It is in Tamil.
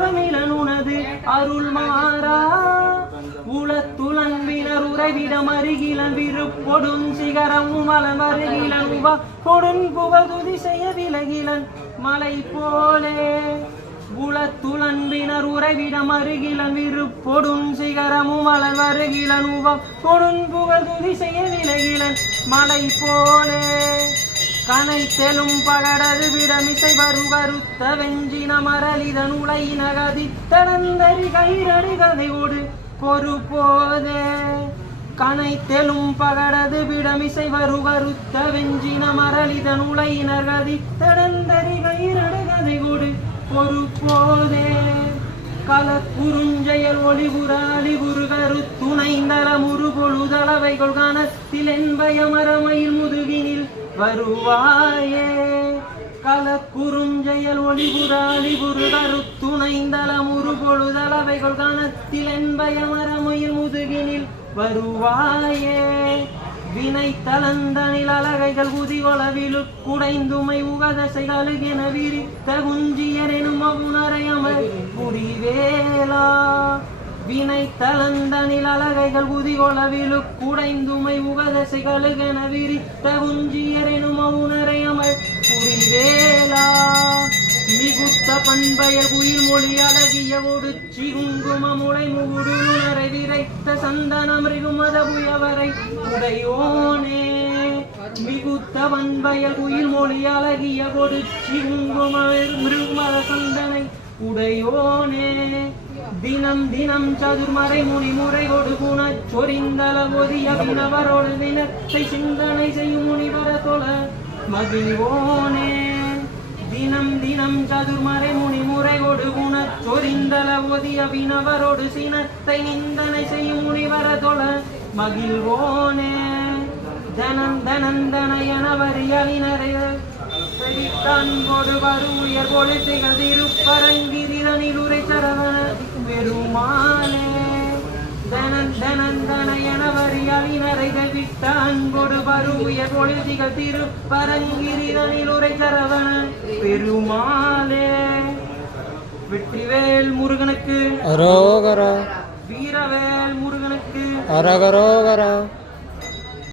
பதமிலன் உனது அருள் மாறா உளத்துலன்பினர் உறைவிடம் அருகிலன் விருப்பொடும் சிகரம் மலம் அருகிலன் உவா கொடும் புகதுதி செய்ய விலகிலன் மலை போலே உளத்துலன்பினர் உறைவிடம் அருகிலன் விருப்பொடும் சிகரமும் மலர் அருகிலன் உவம் கொடும் புகதுதி செய்ய விலகிலன் மலை போலே கனைத்தெலும் பகடது விடமிசை வருகருத்த வெஞ்சின மரளிதன் உலை நகதித்தடந்தரி கைரடி கதையோடு பொறுப்போதே கனைத்தெலும் பகடது விடமிசை வருகருத்த வெஞ்சின மரளிதன் உலை நகதித்தடந்தரி கைரடி கதையோடு பொறுப்போதே கலக்குறுஞ்செயல் ஒளிபுற அழிபுறு கருத்துணைந்தர முறுபொழுதளவைகள் கணத்தில் என்பயமரமையில் முதுகினில் வருவாயே கலக்குறுஞ்செயல் ஒளிபுற அழிபுறு கருத்துணைந்தல முறுபொழுதளவைகள் கணத்தில் என்பயமரமையில் முதுகினில் வருவாயே வினை தளந்தனில் அலகைகள் குதிகொளவிலு குடைந்துமை உகதசை கழுகென விரித்த குஞ்சியரெனும் அவுணரையமர் புரிவேலா வினை தளந்தனில் அலகைகள் குதிகொளவிலு குடைந்துமை உகதசை கழுகென விரித்த குஞ்சியரெனும் அவுணரையமர் புரிவேலா மிகுத்த பண்பயல் குயில் மொழி அழகிய ஒடுச்சி குங்கும முளை முகுடு உணரை விரைத்த சந்தனம் ரிகுமத புயவரை உடையோனே மிகுத்த பண்பயல் குயில் மொழி அழகிய ஒடுச்சி குங்கும மிருகுமத சந்தனை உடையோனே தினம் தினம் சதுர்மறை முனி முறை கொடு குண சொரிந்தல ஒதிய வினவரோடு தினத்தை சிந்தனை செய்யும் முனிவர தொழ மகிழ்வோனே தினம் தினம் சதுர்மறை முனி முறை கொடு குண சொரிந்தல ஒதிய வினவரோடு சினத்தை நிந்தனை செய்யும் முனிவர தொழ மகிழ்வோனே தனன் தனந்தனையனவரியலினரை அன்போடு வரு உயர் பொழுத்திகள் திருப்பரங்கிரிதனில் உரை சரவண பெருமானே தனந்தனையனவரியலினரை விட்ட அன்போடு வரு உயர் பொழுத்திகள் திருப்பரங்கிரிதனில் உரை சரவண பெருமானே வெற்றிவேல் முருகனுக்கு அரோகரா வீரவேல் முருகனுக்கு அரகரோகரா